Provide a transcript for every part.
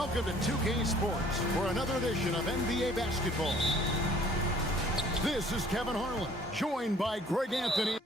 Welcome to 2K Sports for another edition of NBA basketball. This is Kevin Harlan, joined by Greg Anthony.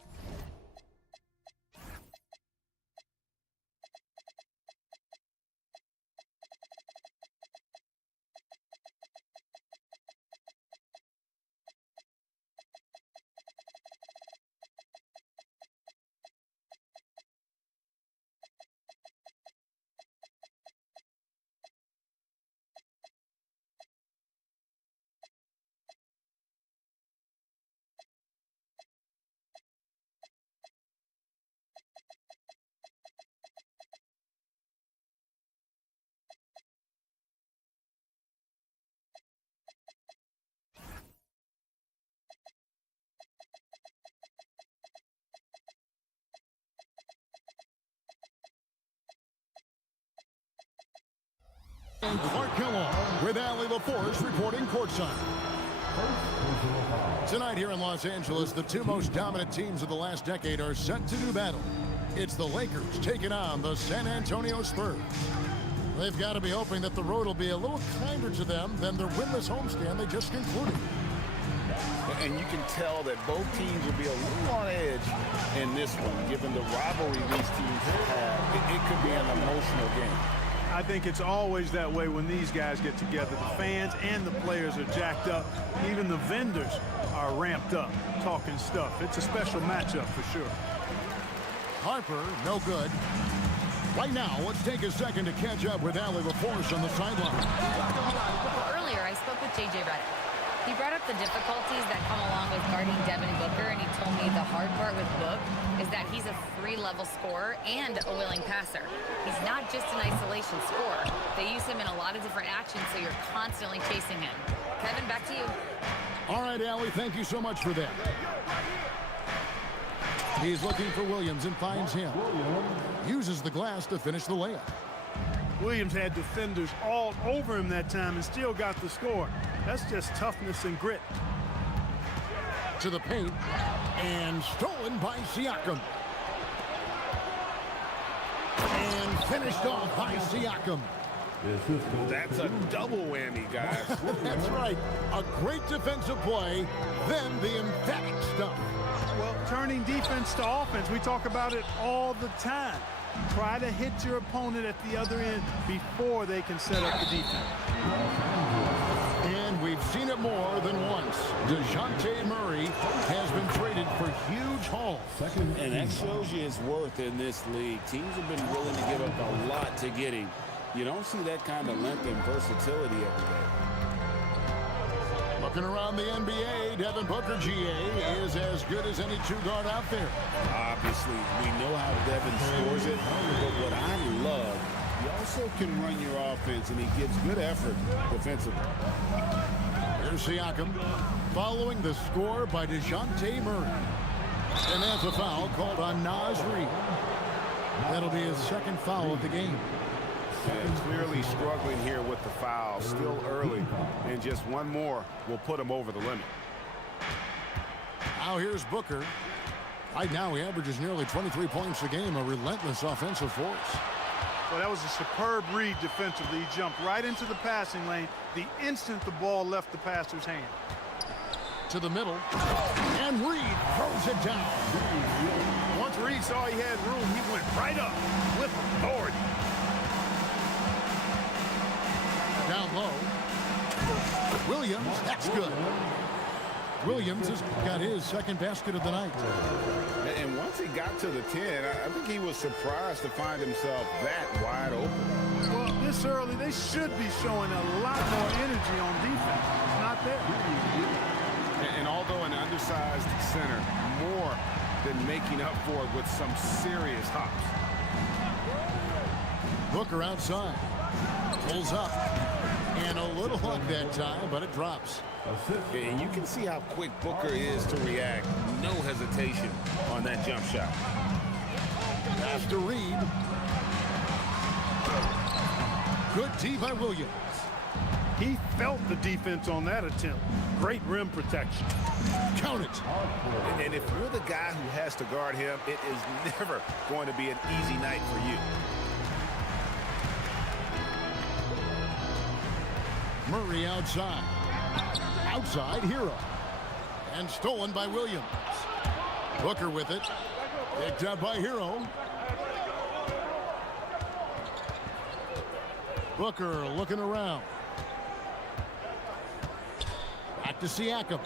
And Clark Kellogg with Allie LaForce reporting courtside. Tonight here in Los Angeles, the two most dominant teams of the last decade are set to do battle. It's the Lakers taking on the San Antonio Spurs. They've got to be hoping that the road will be a little kinder to them than their winless homestand they just concluded. And you can tell that both teams will be a little on edge in this one, given the rivalry these teams have. It could be an emotional game. I think it's always that way when these guys get together. The fans and the players are jacked up. Even the vendors are ramped up, talking stuff. It's a special matchup for sure. Harper, no good. Right now, let's take a second to catch up with Allie LaForce on the sideline. Earlier, I spoke with J.J. Redick. He brought up the difficulties that come along with guarding Devin Booker, and he told me the hard part with Book is that he's a three-level scorer and a willing passer. He's not just an isolation scorer. They use him in a lot of different actions, so you're constantly chasing him. Kevin, back to you. All right, Allie, thank you so much for that. He's looking for Williams and finds him. Uses the glass to finish the layup. Williams had defenders all over him that time and still got the score. That's just toughness and grit. To the paint, and stolen by Siakam. And finished off by Siakam. That's a double whammy, guys. That's right. A great defensive play, then the emphatic stuff. Well, turning defense to offense, we talk about it all the time. Try to hit your opponent at the other end before they can set up the defense. And we've seen it more than once. DeJounte Murray has been traded for huge hauls. And that shows you his worth in this league. Teams have been willing to give up a lot to get him. You don't see that kind of length and versatility every day. Looking around the NBA, Devin Booker, GA, is as good as any two-guard out there. Obviously, we know how Devin scores it, but what I love, he also can run your offense, and he gives good effort defensively. Here's Siakam, following the score by DeJounte Murray. And that's a foul called on Naz Reid. That'll be his second foul of the game. And clearly struggling here with the foul, still early, and just one more will put him over the limit. Now here's Booker. Right now he averages nearly 23 points a game, a relentless offensive force. Well, that was a superb read defensively. He jumped right into the passing lane the instant the ball left the passer's hand. To the middle, and Reid throws it down. Once Reid saw he had room, he went right up with authority. Down low. Williams, that's good. Williams has got his second basket of the night. And once he got to the 10, I think he was surprised to find himself that wide open. Well, this early, they should be showing a lot more energy on defense. It's not there. And although an undersized center, more than making up for it with some serious hops. Booker outside. Pulls up. And a little luck that time, but it drops. And you can see how quick Booker is to react. No hesitation on that jump shot. Pass to Reid. Good D by Williams. He felt the defense on that attempt. Great rim protection. Count it. And if you're the guy who has to guard him, it is never going to be an easy night for you. Murray outside. Outside, Hero. And stolen by Williams. Booker with it. Picked up by Hero. Booker looking around. Back to Siakam.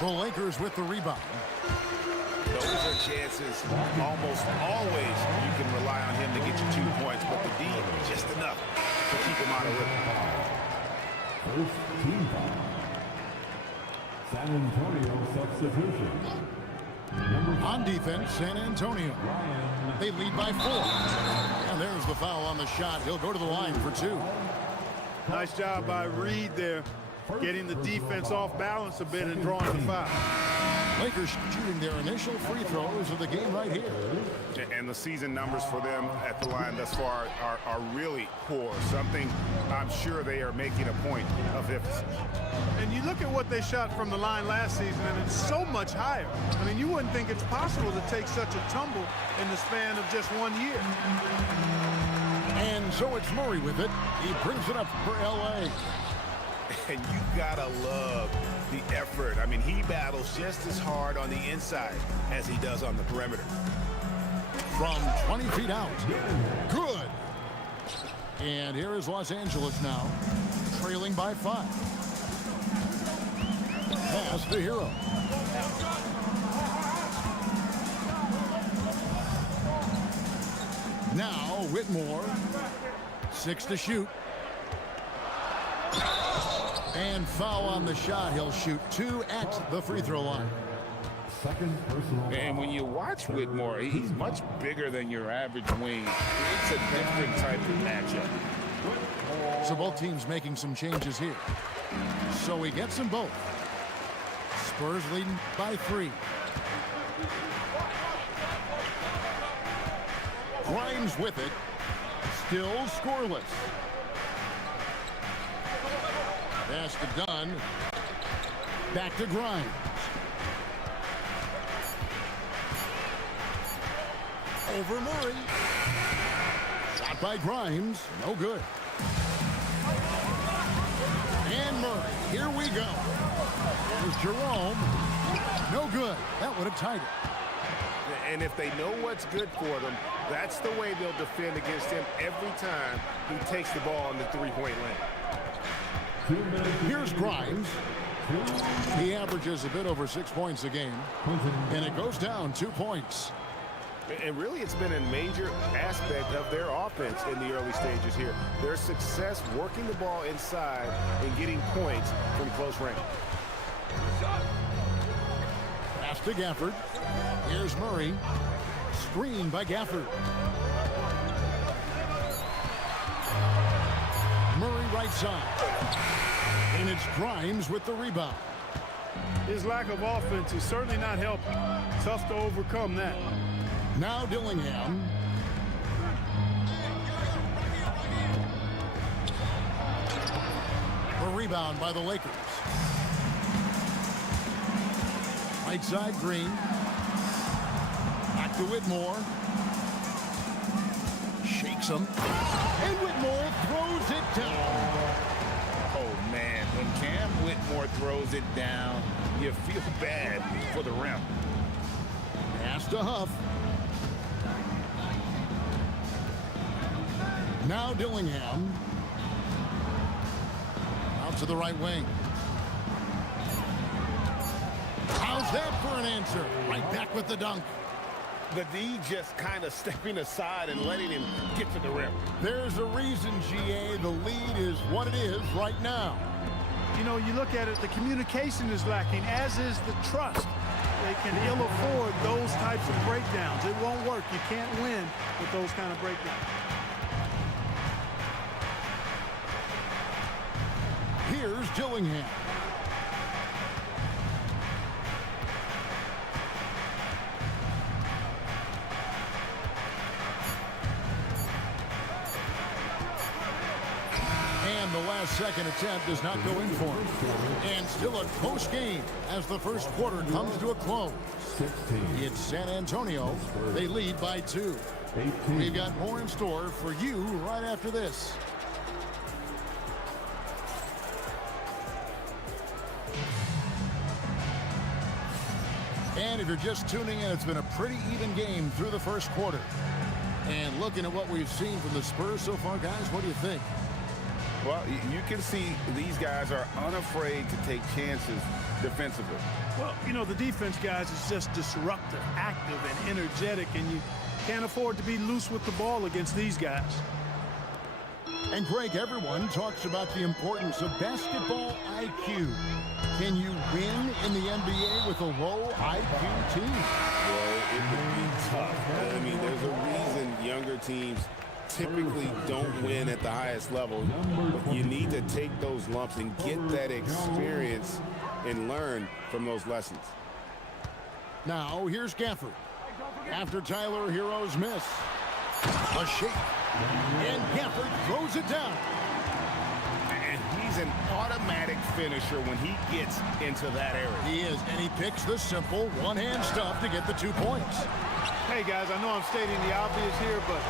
The Lakers with the rebound. Those are chances almost always you can rely on him to get you 2 points, but the D, just enough to keep him out of rhythm. First team foul. San Antonio substitution. On defense, San Antonio. They lead by 4. And there's the foul on the shot. He'll go to the line for 2. Nice job by Reed there, getting the defense off balance a bit and drawing the foul. Lakers shooting their initial free throws of the game right here. And the season numbers for them at the line thus far are really poor. Something I'm sure they are making a point of emphasis. And you look at what they shot from the line last season, and it's so much higher. I mean, you wouldn't think it's possible to take such a tumble in the span of just 1 year. And so it's Murray with it. He brings it up for L.A. And you gotta love the effort. I mean, he battles just as hard on the inside as he does on the perimeter. From 20 feet out. Good. And here is Los Angeles now, trailing by 5. Pass to Hero. Now Whitmore. 6 to shoot. And foul on the shot. He'll shoot 2 at the free throw line. Second personal foul. And when you watch Whitmore, he's much bigger than your average wing. It's a different type of matchup. So both teams making some changes here. So he gets them both. Spurs leading by 3. Grimes with it. Still scoreless. Pass to Dunn. Back to Grimes. Over Murray. Shot by Grimes. No good. And Murray. Here we go. There's Jerome. No good. That would have tied it. And if they know what's good for them, that's the way they'll defend against him every time he takes the ball in the three-point lane. Here's Grimes. He averages a bit over 6 points a game. And it goes down 2 points. And really, it's been a major aspect of their offense in the early stages here. Their success working the ball inside and getting points from close range. Pass to Gafford. Here's Murray. Screen by Gafford. Murray right side. And it's Grimes with the rebound. His lack of offense is certainly not helping. Tough to overcome that. Now Dillingham. A rebound by the Lakers. Right side, Green. Back to Whitmore. Shakes him. And Whitmore throws it down. Oh, man, when Cam Whitmore throws it down, you feel bad for the rim. Pass to Huff. Now Dillingham. Out to the right wing. How's that for an answer? Right back with the dunk. The D just kind of stepping aside and letting him get to the rim. There's a reason, GA, the lead is what it is right now. You know, you look at it, the communication is lacking, as is the trust. They can ill afford those types of breakdowns. It won't work. You can't win with those kind of breakdowns. Here's Dillingham. And the last second attempt does not go in for him. And still a close game as the first quarter comes to a close. 16. It's San Antonio. They lead by 2. 18. We've got more in store for you right after this. And if you're just tuning in, it's been a pretty even game through the first quarter. And looking at what we've seen from the Spurs so far, guys, what do you think? Well, you can see these guys are unafraid to take chances defensively. Well, you know, the defense, guys, is just disruptive, active, and energetic, and you can't afford to be loose with the ball against these guys. And, Greg, everyone talks about the importance of basketball IQ. Can you win in the NBA with a low IQ team? Well, it would be tough. I mean, there's a reason younger teams typically don't win at the highest level. But you need to take those lumps and get that experience and learn from those lessons. Now, here's Gafford. After Tyler Hero's miss. A shake. And Gafford throws it down. And he's an automatic finisher when he gets into that area. He is, and he picks the simple one-hand stuff to get the 2 points. Hey, guys, I know I'm stating the obvious here, but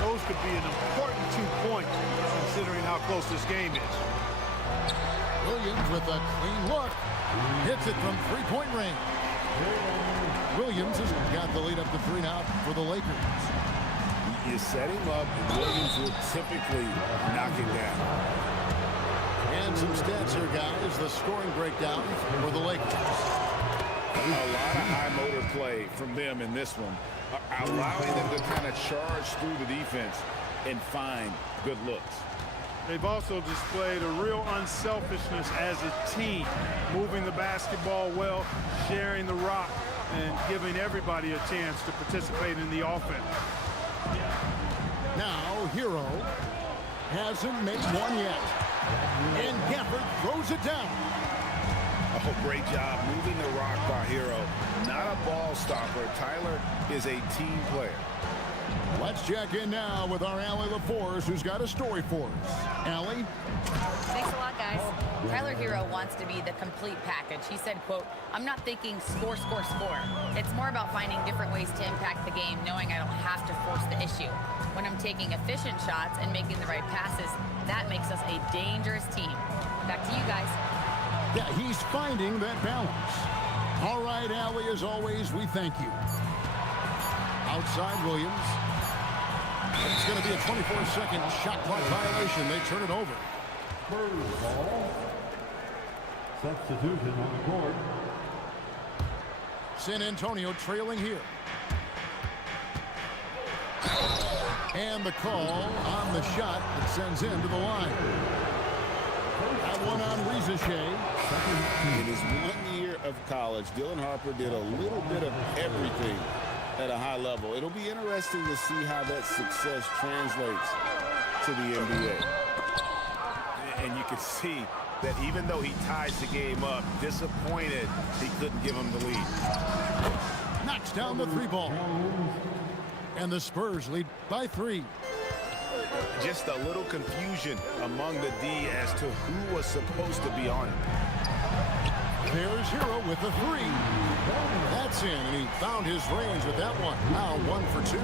those could be an important 2 points considering how close this game is. Williams with a clean look. Hits it from three-point range. Williams has got the lead up to 3 now for the Lakers. You set him up, Williams will typically knock it down. And some stats here, guys. The scoring breakdown for the Lakers. A lot of high motor play from them in this one, allowing them to kind of charge through the defense and find good looks. They've also displayed a real unselfishness as a team, moving the basketball well, sharing the rock, and giving everybody a chance to participate in the offense. Now, Hero hasn't made one yet. And Gafford throws it down. Oh, great job moving the rock by Hero. Not a ball stopper. Tyler is a team player. Let's check in now with our Allie LaForce, who's got a story for us. Allie? Thanks a lot, guys. Tyler Hero wants to be the complete package. He said, quote, "I'm not thinking score, score, score. It's more about finding different ways to impact the game, knowing I don't have to force the issue. When I'm taking efficient shots and making the right passes, that makes us a dangerous team." Back to you guys. Yeah, he's finding that balance. All right, Allie, as always, we thank you. Outside Williams. It's going to be a 24-second shot clock violation. They turn it over. Spurs ball. Substitution on the court. San Antonio trailing here. And the call on the shot that sends him to the line. That one on Rizichet. In his 1 year of college, Dylan Harper did a little bit of everything at a high level. It'll be interesting to see how that success translates to the NBA. And you can see that even though he ties the game up, disappointed he couldn't give him the lead. Knocks down the 3 ball. And the Spurs lead by 3. Just a little confusion among the D as to who was supposed to be on it. There's Hero with the 3. That's in, and he found his range with that one. Now 1 for 2.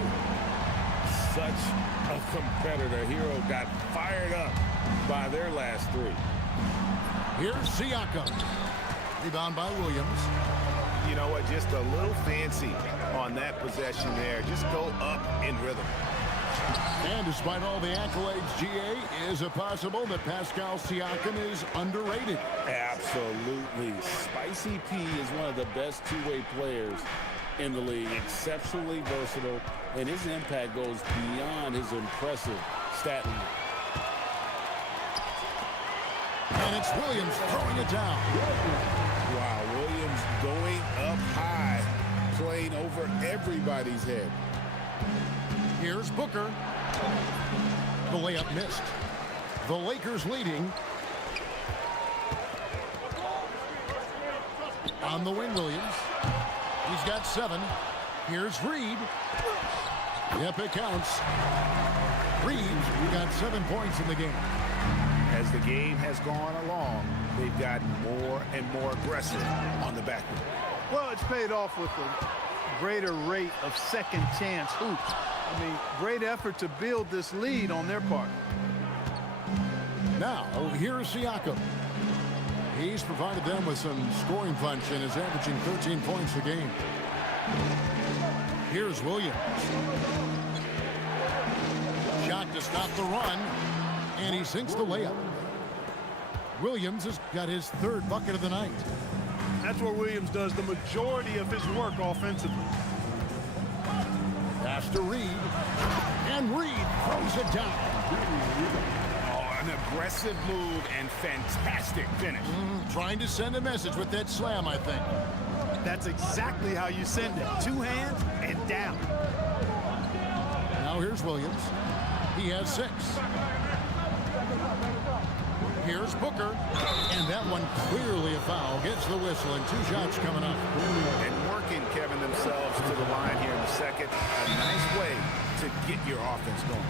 Such a competitor. Hero got fired up by their last 3. Here's Siakam. Rebound by Williams. You know what? Just a little fancy on that possession there. Just go up in rhythm. And despite all the accolades, GA, is it possible that Pascal Siakam is underrated? Absolutely. Spicy P is one of the best two-way players in the league. Exceptionally versatile, and his impact goes beyond his impressive stat line. And it's Williams throwing it down. Wow, Williams going up high, playing over everybody's head. Here's Booker. The layup missed. The Lakers leading. On the wing, Williams. He's got 7. Here's Reed. Yep, it counts. Reed got 7 points in the game. As the game has gone along, they've gotten more and more aggressive on the back end. Well, it's paid off with a greater rate of second chance hoops. I mean, great effort to build this lead on their part. Now, here's Siakam. He's provided them with some scoring punch and is averaging 13 points a game. Here's Williams. Shot to stop the run, and he sinks the layup. Williams has got his third bucket of the night. That's where Williams does the majority of his work offensively. Pass to Reed, and Reed throws it down. Oh, an aggressive move and fantastic finish. Trying to send a message with that slam, I think. That's exactly how you send it. Two hands and down. Now here's Williams. He has 6. Here's Booker, and that one clearly a foul. Gets the whistle, and 2 shots coming up. And working, Kevin, themselves to the line here in the second. A nice way to get your offense going.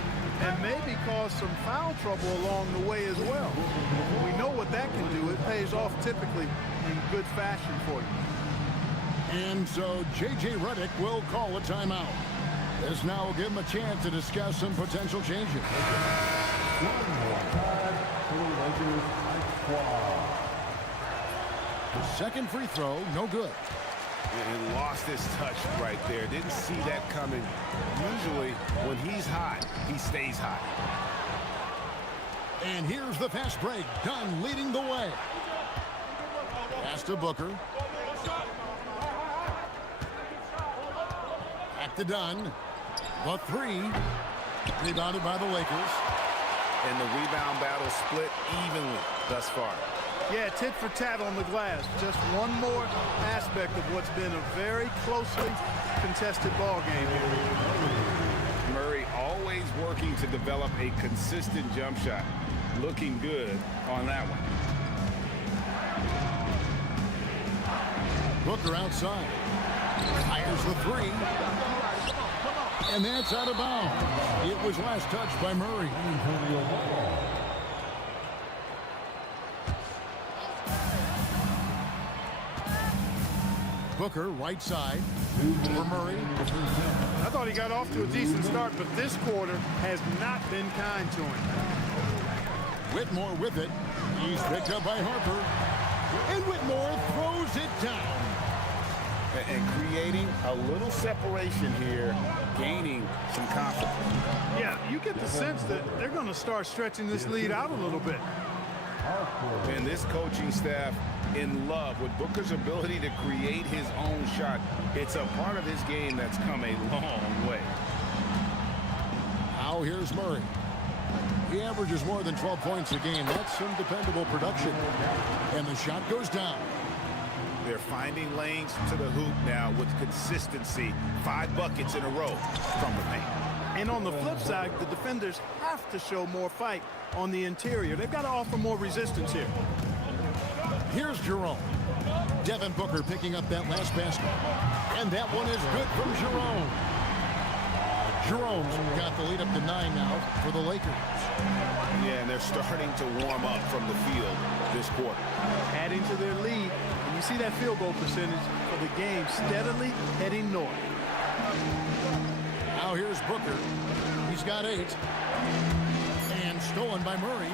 And maybe cause some foul trouble along the way as well. We know what that can do. It pays off typically in good fashion for you. And so J.J. Redick will call a timeout. This now will give him a chance to discuss some potential changes. One more time for the Lakers squad. The second free throw, no good. And lost his touch right there. Didn't see that coming. Usually, when he's hot, he stays hot. And here's the fast break. Dunn leading the way. Pass to Booker. Back to Dunn. The 3. Rebounded by the Lakers. And the rebound battle split evenly thus far. Yeah, tit for tat on the glass. Just one more aspect of what's been a very closely contested ball game here. Murray always working to develop a consistent jump shot. Looking good on that one. Booker outside. Fires the 3. And that's out of bounds. It was last touched by Murray. Booker, right side for Murray. I thought he got off to a decent start, but this quarter has not been kind to him. Whitmore with it. He's picked up by Harper. And Whitmore throws it down. And creating a little separation here, gaining some confidence. Yeah, you get the sense that they're going to start stretching this lead out a little bit. And this coaching staff in love with Booker's ability to create his own shot. It's a part of his game that's come a long way. Now here's Murray. He averages more than 12 points a game. That's some dependable production. And the shot goes down. They're finding lanes to the hoop now with consistency. 5 buckets in a row from the paint. And on the flip side, the defenders have to show more fight on the interior. They've got to offer more resistance here. Here's Jerome. Devin Booker picking up that last basket. And that one is good from Jerome. Jerome's got the lead up to 9 now for the Lakers. Yeah, and they're starting to warm up from the field this quarter. Adding to their lead. And you see that field goal percentage for the game steadily heading north. Now here's Booker. He's got 8. And stolen by Murray.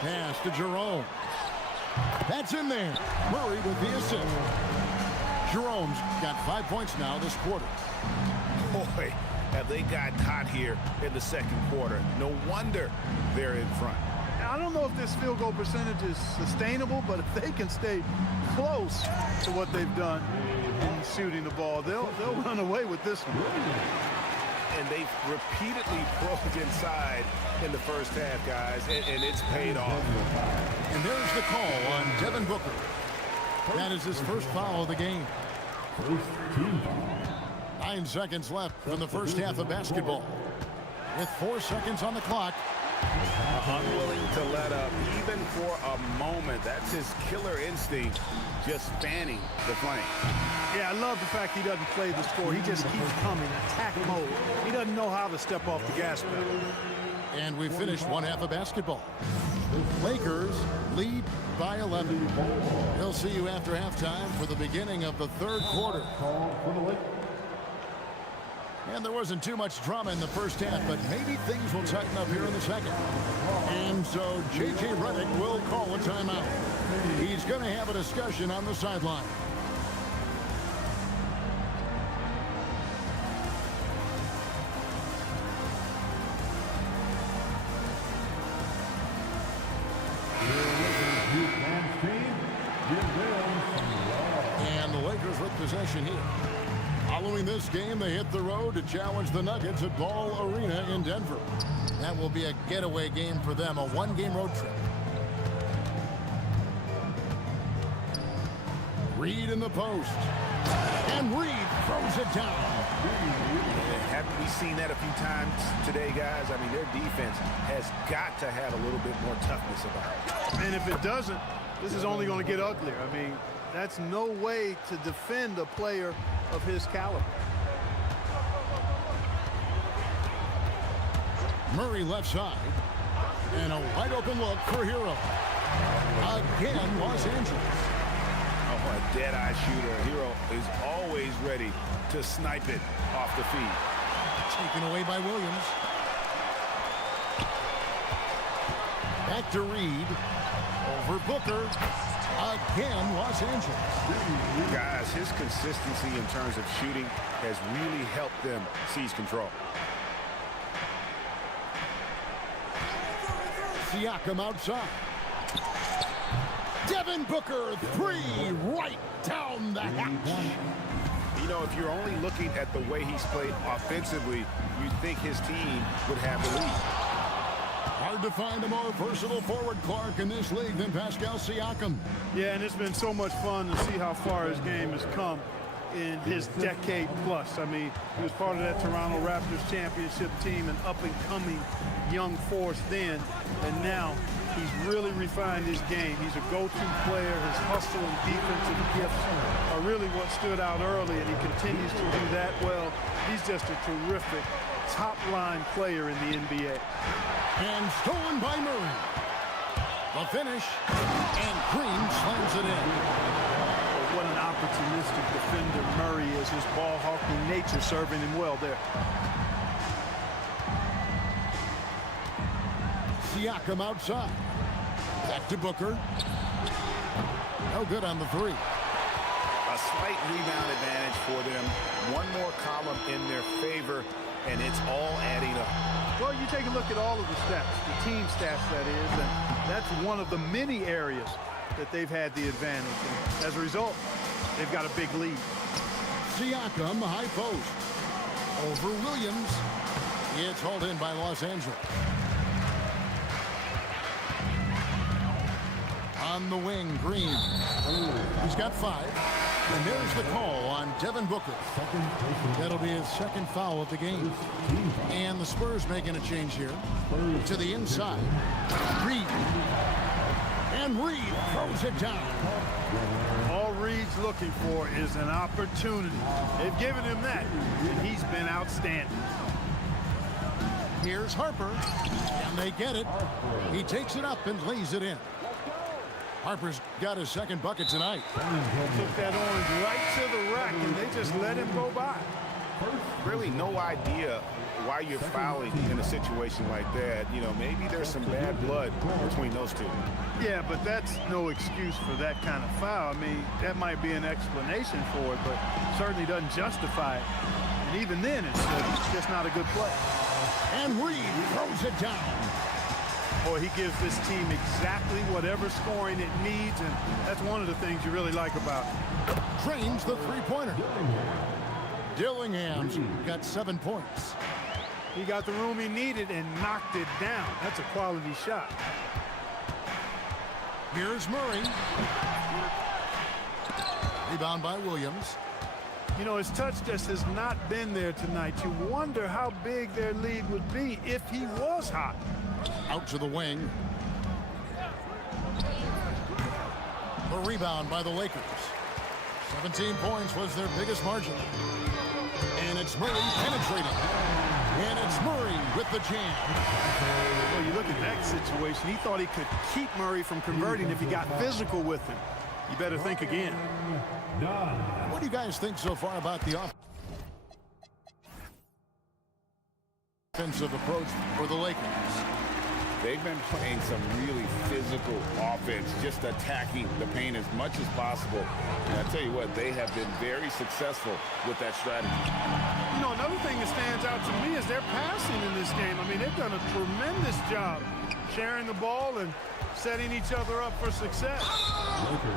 Pass to Jerome. That's in there. Murray with the assist. Jerome's got 5 points now this quarter. Boy, have they gotten hot here in the second quarter. No wonder they're in front. Now, I don't know if this field goal percentage is sustainable, but if they can stay close to what they've done in shooting the ball, they'll run away with this one. And they've repeatedly probed inside in the first half, guys, and it's paid off. And there's the call on Devin Booker. That is his first foul of the game. 9 seconds left from the first half of basketball. With 4 seconds on the clock. Unwilling to let up even for a moment. That's his killer instinct, just fanning the flame. Yeah, I love the fact he doesn't play the score. He just keeps coming, attack mode. He doesn't know how to step off the gas pedal. And we finished one half of basketball. Lakers lead by 11. We'll see you after halftime for the beginning of the third quarter. And there wasn't too much drama in the first half, but maybe things will tighten up here in the second. And so J.J. Redick will call a timeout. He's going to have a discussion on the sideline. And the Lakers with possession here. Following this game, they hit the road to challenge the Nuggets at Ball Arena in Denver. That will be a getaway game for them, a one-game road trip. Reed in the post. And Reed throws it down. Haven't we seen that a few times today, guys? I mean, their defense has got to have a little bit more toughness about it. And if it doesn't, this is only going to get uglier. I mean, that's no way to defend a player of his caliber. Murray left side. And a wide open look for Hero. Again, Los Angeles. Oh, a dead-eye shooter. Hero is always ready to snipe it off the feed. Taken away by Williams. Back to Reed. Over Booker. Again, Los Angeles. Guys, his consistency in terms of shooting has really helped them seize control. Siakam outside. Devin Booker, three, right down the hatch. You know, if you're only looking at the way he's played offensively, you'd think his team would have the lead. Hard to find a more versatile forward, Clark, in this league than Pascal Siakam. Yeah, and it's been so much fun to see how far his game has come in his decade plus. I mean, he was part of that Toronto Raptors championship team, an up-and-coming young force then, and now he's really refined his game. He's a go-to player. His hustle and defensive gifts are really what stood out early, and he continues to do that well. He's just a terrific top-line player in the NBA. And stolen by Murray. The finish, and Green slams it in. What an opportunistic defender Murray is. His ball-hawking nature serving him well there. Siakam outside. Back to Booker. No good on the three. A slight rebound advantage for them. One more column in their favor, and it's all adding up. Well, you take a look at all of the stats, the team stats, that is, and that's one of the many areas that they've had the advantage. And as a result, they've got a big lead. Siakam, high post. Over Williams. It's hauled in by Los Angeles. On the wing, Green. He's got 5. And there's the call on Devin Booker. That'll be his second foul of the game. And the Spurs making a change here. To the inside. Reed. And Reed throws it down. All Reed's looking for is an opportunity. They've given him that, and he's been outstanding. Here's Harper. And they get it. He takes it up and lays it in. Harper's got his second bucket tonight. Took that orange right to the rack, and they just let him go by. Really no idea why you're fouling in a situation like that. You know, maybe there's some bad blood between those two. Yeah, but that's no excuse for that kind of foul. I mean, that might be an explanation for it, but certainly doesn't justify it. And even then, it's just not a good play. And Reed throws it down. Boy, he gives this team exactly whatever scoring it needs, and that's one of the things you really like about it. Drains the three-pointer. Dillingham's got 7 points. He got the room he needed and knocked it down. That's a quality shot. Here's Murray. Rebound by Williams. You know, his touch just has not been there tonight. You wonder how big their lead would be if he was hot. Out to the wing. The rebound by the Lakers. 17 points was their biggest margin. And it's Murray penetrating. And it's Murray with the jam. Well, you look at that situation. He thought he could keep Murray from converting if he got physical with him. You better think again. What do you guys think so far about the offense? Offensive approach for the Lakers. They've been playing some really physical offense, just attacking the paint as much as possible. And I tell you what, they have been very successful with that strategy. You know, another thing that stands out to me is their passing in this game. I mean, they've done a tremendous job sharing the ball and setting each other up for success.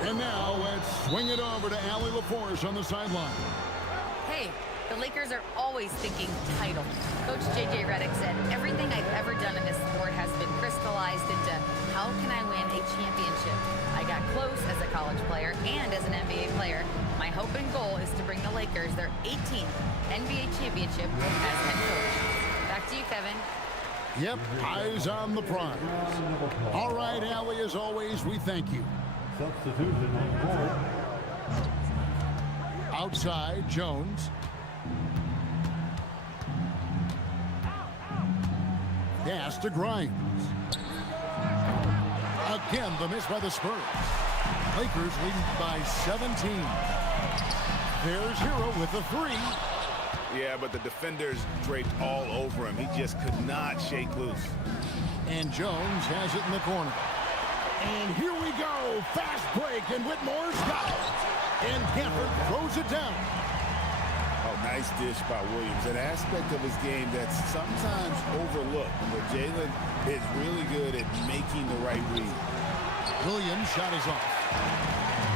And now let's swing it over to Allie LaForce on the sideline. Hey, the Lakers are always thinking title. Coach J.J. Redick said, everything I've ever done in this sport has been crystallized into how can I win a championship? I got close as a college player and as an NBA player. My hope and goal is to bring the Lakers their 18th NBA championship as head coach. Back to you, Kevin. Yep, eyes on the prize. All right, Allie, as always, we thank you. Substitution on court. Outside, Jones. Pass to Grimes. Again, the miss by the Spurs. Lakers leading by 17. There's Hero with the three. Yeah, but the defenders draped all over him. He just could not shake loose. And Jones has it in the corner. And here we go. Fast break, and Whitmore's got it. And Gafford throws it down. Oh, nice dish by Williams. An aspect of his game that's sometimes overlooked, but Jalen is really good at making the right read. Williams' shot is off.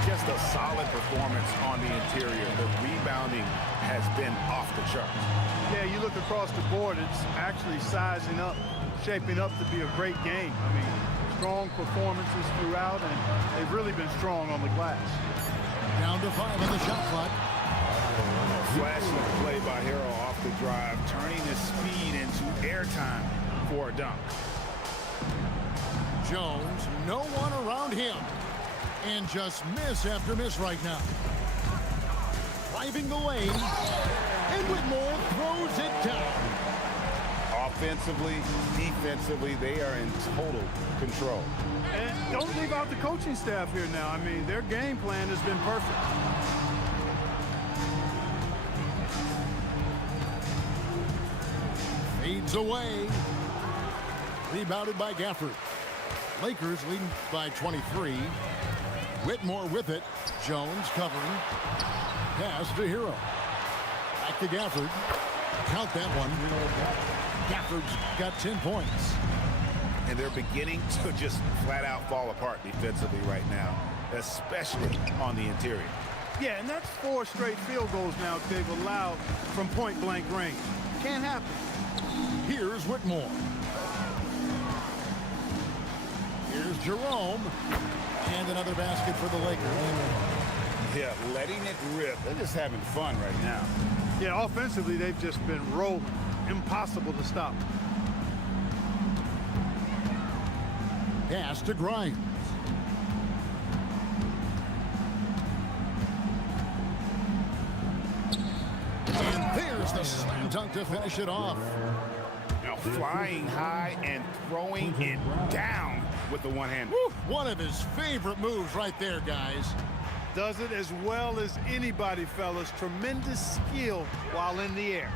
Just a solid performance on the interior. The rebounding has been off the charts. Yeah, you look across the board, it's actually sizing up, shaping up to be a great game. I mean, strong performances throughout, and they've really been strong on the glass. Down to 5 on the shot clock. Flashing play by Hero off the drive, turning his speed into airtime for a dunk. Jones, no one around him. And just miss after miss right now. Driving the lane. And Whitmore throws it down. Offensively, defensively, they are in total control. And don't leave out the coaching staff here now. I mean, their game plan has been perfect. Fades away. Rebounded by Gafford. Lakers leading by 23. Whitmore with it. Jones covering. Pass to Hero. Back to Gafford. Count that one. Gafford's got 10 points. And they're beginning to just flat out fall apart defensively right now, especially on the interior. Yeah, and that's 4 straight field goals now they've allowed from point-blank range. Can't happen. Here's Whitmore. Here's Jerome. And another basket for the Lakers. Yeah, letting it rip. They're just having fun right now. Yeah, offensively, they've just been rolling. Impossible to stop. Pass to Grimes. And there's the slam dunk to finish it off. Now flying high and throwing it down with the one hand. Woo, one of his favorite moves right there, guys. Does it as well as anybody, fellas. Tremendous skill while in the air.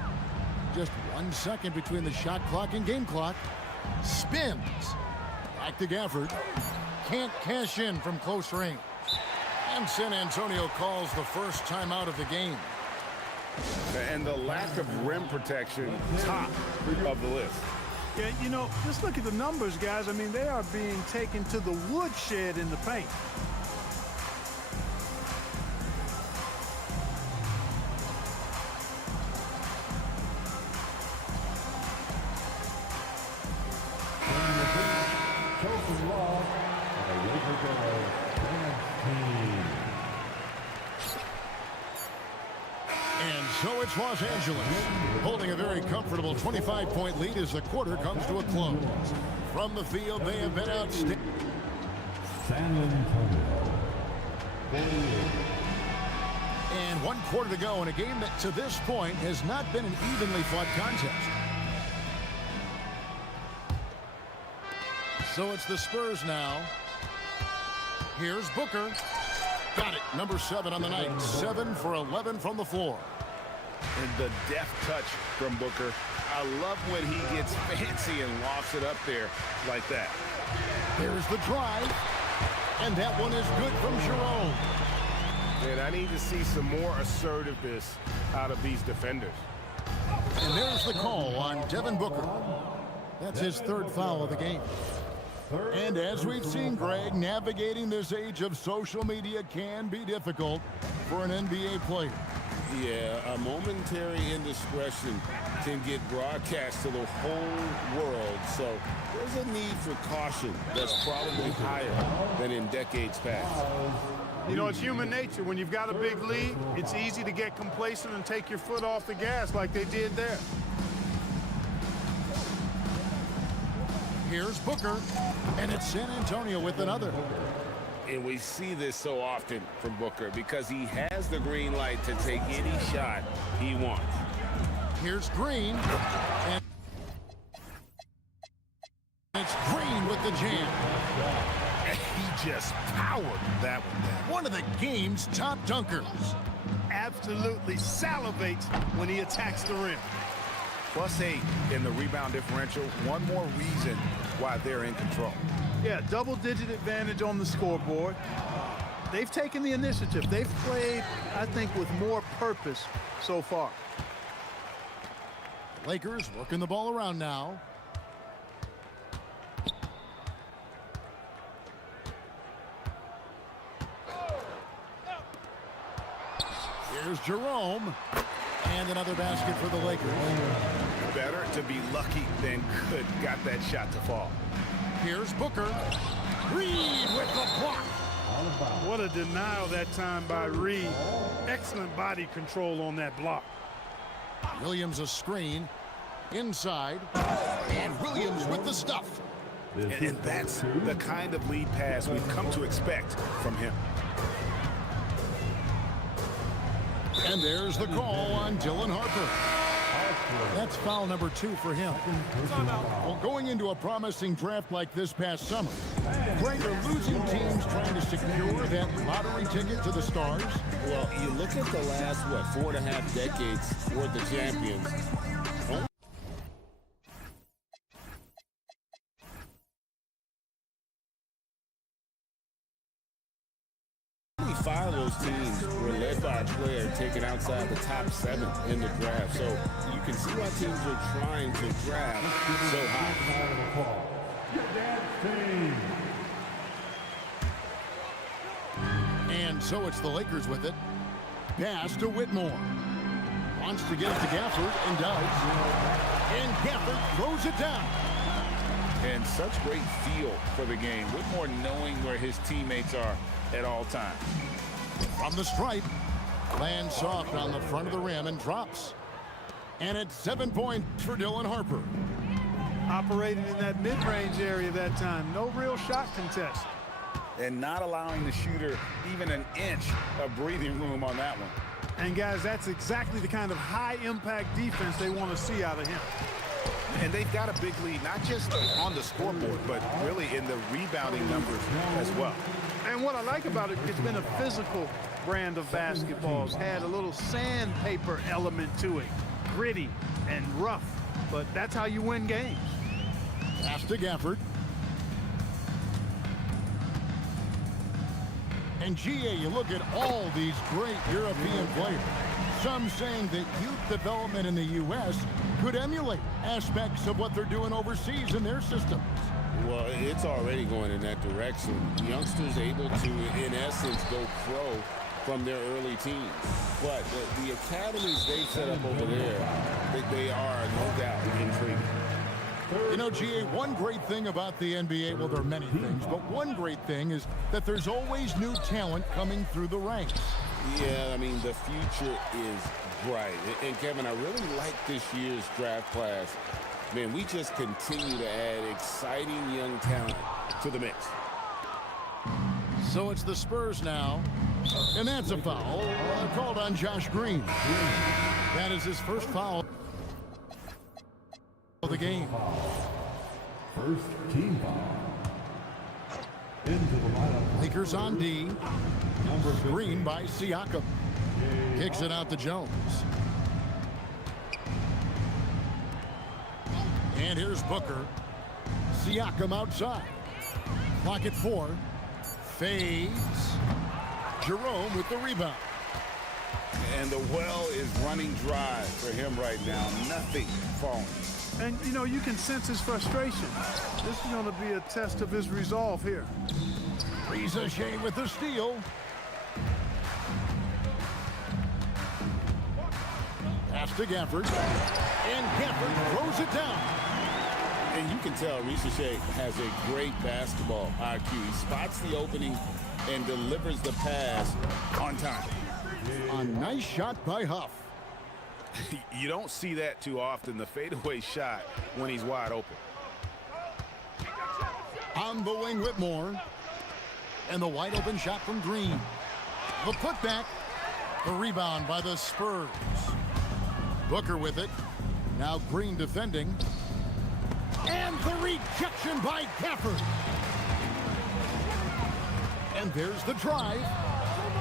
Just 1 second between the shot clock and game clock. Spins. Back to Gafford. Can't cash in from close range. And San Antonio calls the first timeout of the game. And the lack of rim protection, top of the list. Yeah, you know, just look at the numbers, guys. I mean, they are being taken to the woodshed in the paint. And so it's Los Angeles, holding a very comfortable 25-point lead as the quarter comes to a close. From the field, they have been outstanding. San Antonio. And 1 quarter to go in a game that to this point has not been an evenly fought contest. So it's the Spurs now. Here's Booker. Got it. Number 7 on the night. 7 for 11 from the floor. And the deft touch from Booker. I love when he gets fancy and lofts it up there like that. Here's the drive. And that one is good from Jerome. And I need to see some more assertiveness out of these defenders. And there's the call on Devin Booker. That's his third foul of the game. And as we've seen, Greg, navigating this age of social media can be difficult for an NBA player. Yeah, a momentary indiscretion can get broadcast to the whole world. So there's a need for caution that's probably higher than in decades past. You know, it's human nature. When you've got a big lead, it's easy to get complacent and take your foot off the gas like they did there. Here's Booker, and it's San Antonio with another. And we see this so often from Booker because he has the green light to take any shot he wants. Here's Green, and it's Green with the jam. He just powered that one down. One of the game's top dunkers. Absolutely salivates when he attacks the rim. +8 in the rebound differential. One more reason why they're in control. Yeah, double-digit advantage on the scoreboard. They've taken the initiative. They've played, I think, with more purpose so far. Lakers working the ball around now. Here's Jerome. And another basket for the Lakers. Better to be lucky than good. Got that shot to fall. Here's Booker. Reed with the block. What a denial that time by Reed. Excellent body control on that block. Williams a screen. Inside. And Williams with the stuff. And that's the kind of lead pass we've come to expect from him. And there's the call on Dylan Harper. That's foul number 2 for him. Well, going into a promising draft like this past summer, Greg, are losing teams trying to secure that lottery ticket to the stars? Well, you look at the last, 4.5 decades worth of champions. Only 5 of those teams were led by a player taken outside the top 7 in the draft. So you can see why teams are trying to draft so high. And so it's the Lakers with it. Pass to Whitmore. Wants to get it to Gafford and does. And Gafford throws it down. And such great feel for the game. Whitmore knowing where his teammates are at all times. From the stripe, lands soft on the front of the rim and drops. And it's 7 points for Dylan Harper. Operating in that mid-range area that time. No real shot contest. And not allowing the shooter even an inch of breathing room on that one. And guys, that's exactly the kind of high-impact defense they want to see out of him. And they've got a big lead, not just on the scoreboard, but really in the rebounding numbers as well. And what I like about it, it's been a physical brand of basketball. It's had a little sandpaper element to it. Gritty and rough, but that's how you win games. Pass to Gafford. And GA, you look at all these great European players. Some saying that youth development in the U.S. could emulate aspects of what they're doing overseas in their systems. Well, it's already going in that direction. Youngsters able to, in essence, go pro from their early teens. But the academies they've set up over there, they are, no doubt, intriguing. You know, GA, one great thing about the NBA, well, there are many things, but one great thing is that there's always new talent coming through the ranks. Yeah, I mean, the future is bright. And Kevin, I really like this year's draft class. Man, we just continue to add exciting young talent to the mix. So it's the Spurs now, and that's a foul called on Josh Green. That is his first foul of the game. First team foul. Into the lineup. Lakers on D. Green by Siakam. Kicks it out to Jones. And here's Booker. Siakam outside. Clock at 4. Fades. Jerome with the rebound. And the well is running dry for him right now. Nothing falling. And, you know, you can sense his frustration. This is going to be a test of his resolve here. Reza Shea with the steal. Pass to Gafford. And Gafford throws it down. And you can tell Reza Shea has a great basketball IQ. He spots the opening and delivers the pass on time. A nice shot by Huff. You don't see that too often, the fadeaway shot when he's wide open. On the wing, Whitmore. And the wide open shot from Green. The putback. The rebound by the Spurs. Booker with it. Now Green defending. And the rejection by Gafford. And there's the drive.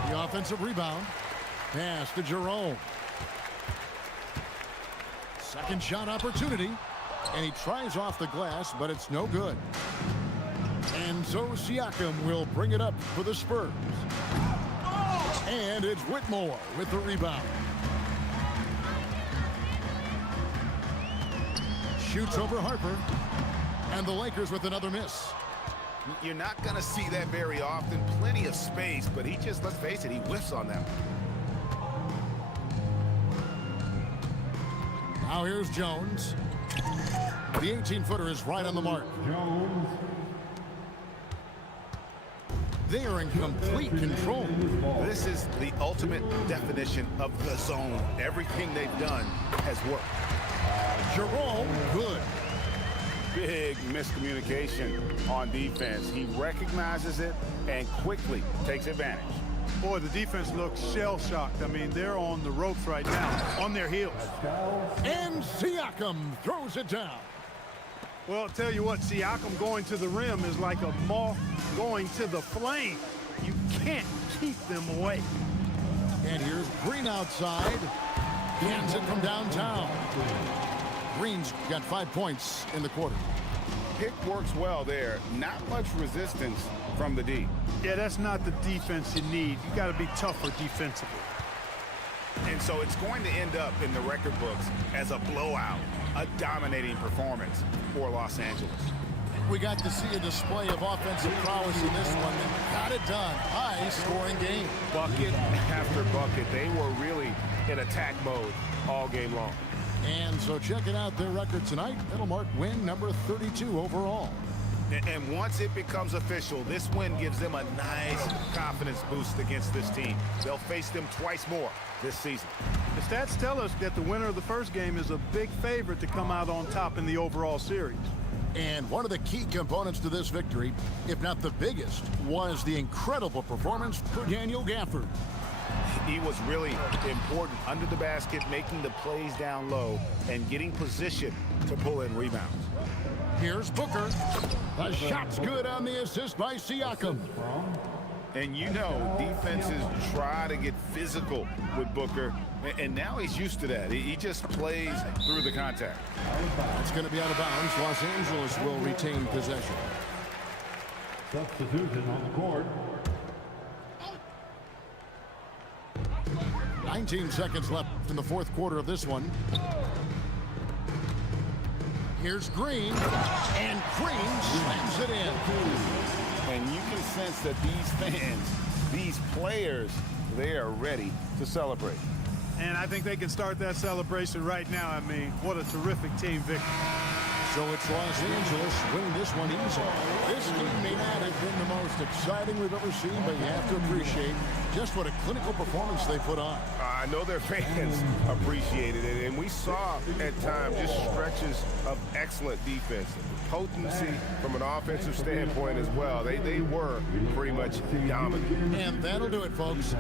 The offensive rebound. Pass to Jerome. Second shot opportunity. And he tries off the glass, but it's no good. And so Siakam will bring it up for the Spurs. And it's Whitmore with the rebound. Shoots over Harper. And the Lakers with another miss. You're not going to see that very often. Plenty of space, but he just, let's face it, he whiffs on that. Now here's Jones. The 18-footer is right on the mark. Jones. They are in complete control. This is the ultimate definition of the zone. Everything they've done has worked. Jerome, good. Big miscommunication on defense. He recognizes it and quickly takes advantage. Boy, the defense looks shell-shocked. I mean, they're on the ropes right now, on their heels. And Siakam throws it down. Well, I'll tell you what, Siakam going to the rim is like a moth going to the flame. You can't keep them away. And here's Green outside. Hands it from downtown. Green's got 5 points in the quarter. Pick works well there. Not much resistance from the D. Yeah, that's not the defense you need. You got to be tougher defensively. And so it's going to end up in the record books as a blowout, a dominating performance for Los Angeles. We got to see a display of offensive prowess in this one. They got it done. High-scoring game. Bucket after bucket. They were really in attack mode all game long. And so checking out their record tonight, it'll mark win number 32 overall. And once it becomes official, this win gives them a nice confidence boost against this team. They'll face them twice more this season. The stats tell us that the winner of the first game is a big favorite to come out on top in the overall series. And one of the key components to this victory, if not the biggest, was the incredible performance for Daniel Gafford. He was really important under the basket, making the plays down low and getting position to pull in rebounds. Here's Booker. The shot's good on the assist by Siakam. And you know, defenses try to get physical with Booker, and now he's used to that. He just plays through the contact. It's going to be out of bounds. Los Angeles will retain possession. Substitution on the court. 19 seconds left in the fourth quarter of this one. Here's Green, and Green slams it in. And you can sense that these fans, these players, they are ready to celebrate. And I think they can start that celebration right now. I mean, what a terrific team victory. So it's Los Angeles winning this one easily. This game may not have been the most exciting we've ever seen, but you have to appreciate just what a clinical performance they put on. I know their fans appreciated it, and we saw at times just stretches of excellent defense. Potency from an offensive standpoint as well. They were pretty much dominant. And that'll do it, folks.